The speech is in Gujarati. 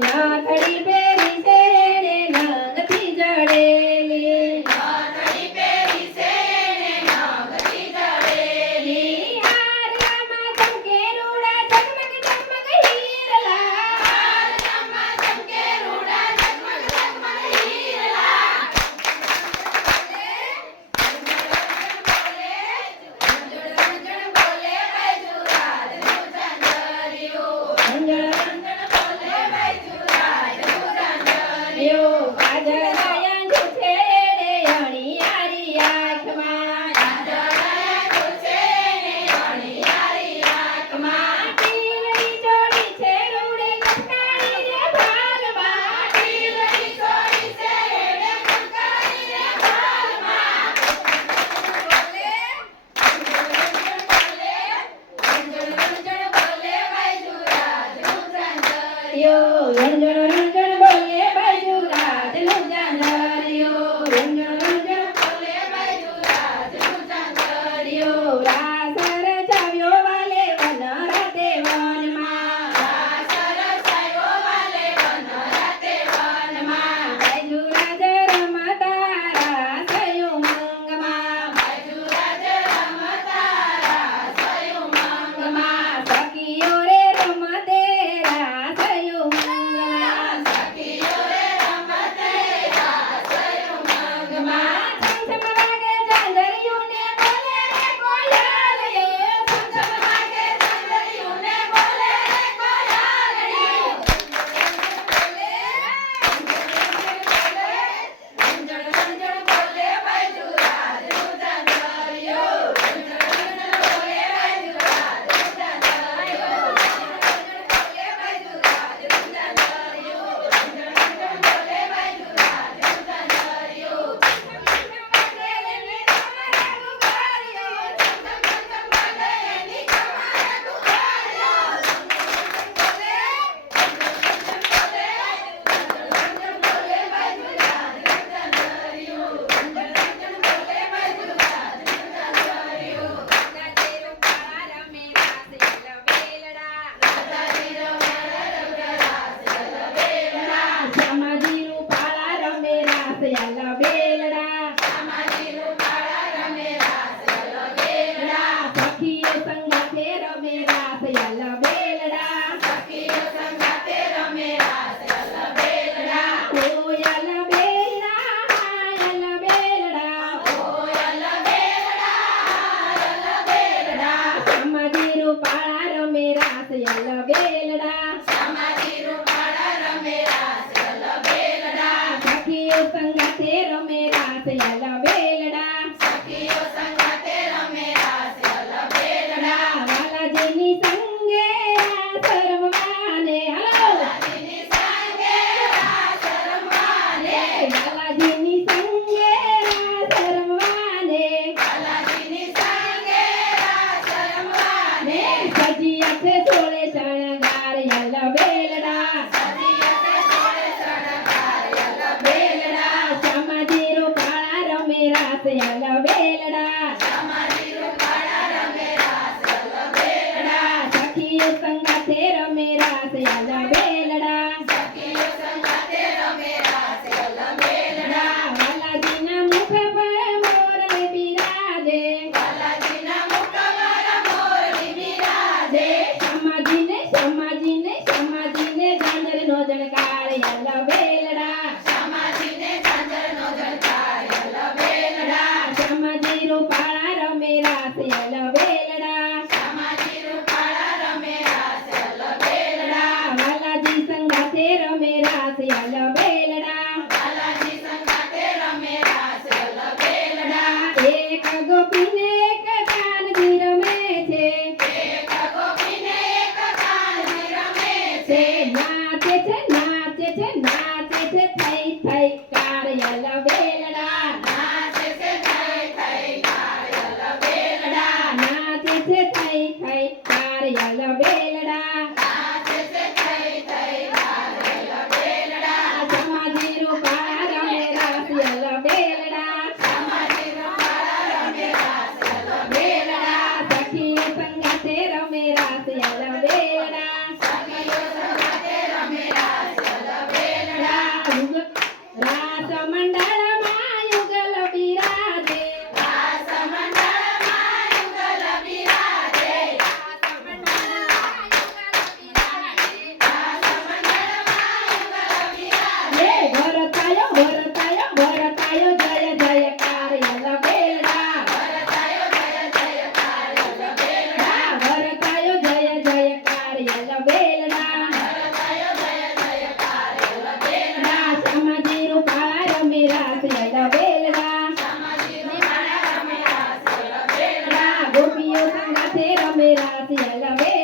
નાથડી પહેરી છે ને નંગથી જડેલી નાથડી પહેરી છે ને નંગથી જડેલી હારમાં ચમકે રૂડા ઝગમગ ઝગમગ હીરલા હારમાં ચમકે રૂડા ઝગમગ ઝગમગ હીરલા રંજણ રંજણ બોલે બાજુ રાજનું ચાંદરિયો રંજણ રંજણ બોલે બાજુ રાજનું ચાંદરિયો રાસ રચાવ્યો વાલે વન રાતે વનમાં સરસાયો વાલે વન રાતે વનમાં બાજુ રાજ રમતા રાસયો મંગમાં બાજુ રાજ રમતા રાસયો મંગમાં સખીઓ રે રમતે રાસયો મંગમાં સખીઓ રે રમતે રાસયો મંગમાં છમ વાગે ચાંદરિયુંને બોલે રે કોયલિયો છમ વાગે ચાંદરિયુંને બોલે રે કોયલિયો રંજણ રંજણ બોલે બાજુ રાજનું ચાંદરિયો રંજણ રંજણ બોલે બાજુ રાજનું ચાંદરિયો રંજણ બોલે બાજુ રાજનું ચાંદરિયો રંજણ રંજણ બોલે બાજુ રાજનું ચાંદરિયો સમાજીનું પાળા રમે રાસ યલા બેલડા સખીઓ સંગાથે રમે રાસ યલા બેલડા ઓ યલા બેલડા સમાજીનું પાળા રમે રાસ યલા બેલડા સખીઓ સંગાથે રમે રાસ યલા બેલડા વાલાજીની સંગે રાસ રમવાને હલો વાલાજીની સંગે રાસ રમવાને સજીયા છે સોળે શણગાર યલા બેલડા સમાજીનો પાળા રમે રાસ યલા બેલડા સખીઓ સંગાથે રમે રાસ યલા બેલડા વાલાજીના મુખ પર મોરલી બિરાજે સમાજીને ઝાંઝરનો જણકાર યલા બેલડા સમાજીનો પાળા રમે રાસ યલા બેલડા વાલાજી સંગાથે રમે રાસ યલા બેલડા એક ગોપીને એક કાનજી રમે છે નાચે છે થઈ થઈ કાર યલા બેલડા નાચે છે થઈ થઈ કાર યલા બેલડા સમાજીનું પાળા રમે રાસ યલા બેલડા સખીઓ સંગાથે રમે રાસ યલા બેલડા સંગાથે રમે રાસ યલવે